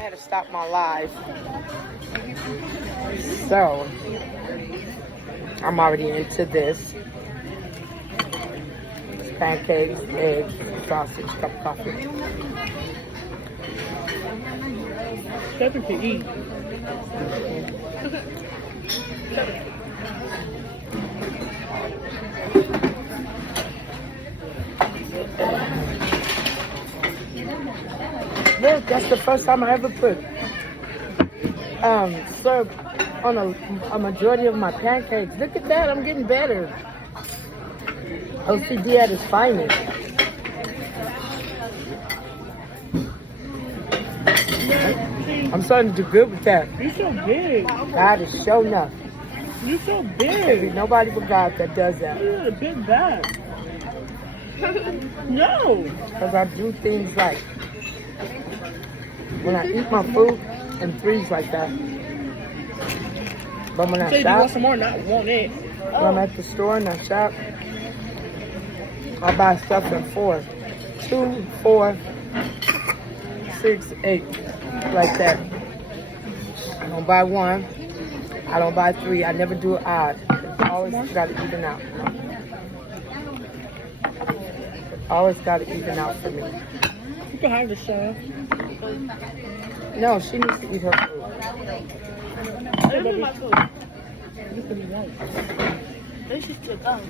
had to stop my live. So, I'm already into this. Pancakes, eggs, sausage, cup of coffee. Something to eat. Look, that's the first time I ever put syrup on a majority of my pancakes. Look at that, I'm getting better. OCD at its finest. I'm starting to do good with that. You're so big. God is showing enough. You're so There's big. nobody but God that does that. You're a big bag. No. Because I do things like, when I eat my food in threes like that. But when I Say you want shop, some more, not want it. when I'm at the store and I shop, I buy stuff in fours. 2, 4, 6, 8. Like that. I don't buy 1. I don't buy 3. I never do it odd. It's always got to even out. Always got to even out for me. You can have the show. No, she needs to eat her food. Give me my food. This is right. They should still come.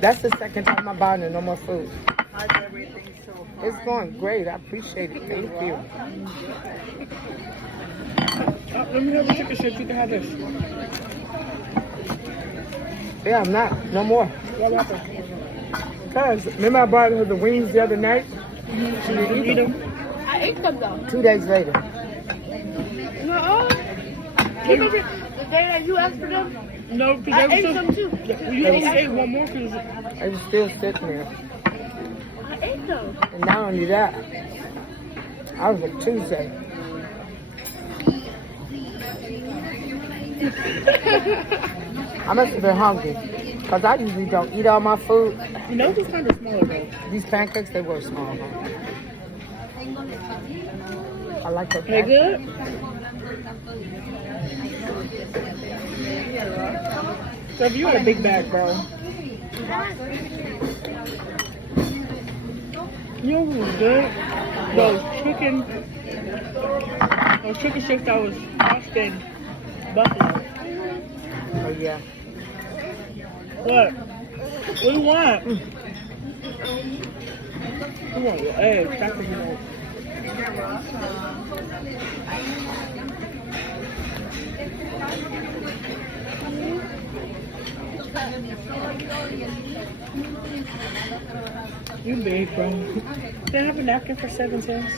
That's the second time I'm buying her no more food. It's going great. I appreciate it. Thank you. Let me have the chicken strips. You can have this. Yeah, I'm not. No more. What happened? Because, remember I bought her the wings the other night? She didn't eat them. I ate them though. 2 days later. No. The day that you asked for them, No, because I ate them too. You only ate one more because I was still sitting there. I ate them. And not only that, I was like Tuesday. I must have been hungry. Because I usually don't eat all my food. you know it's kind of smaller though. These pancakes, they were small. Huh? I like her They pancakes. good? So if you had a big bag, bro. You know what was good? Those chicken strips that was Austin buffalo. Oh, yeah. What? What do you want? You want your eggs. That's what you want. You big, bro. They have a napkin for 7 cents.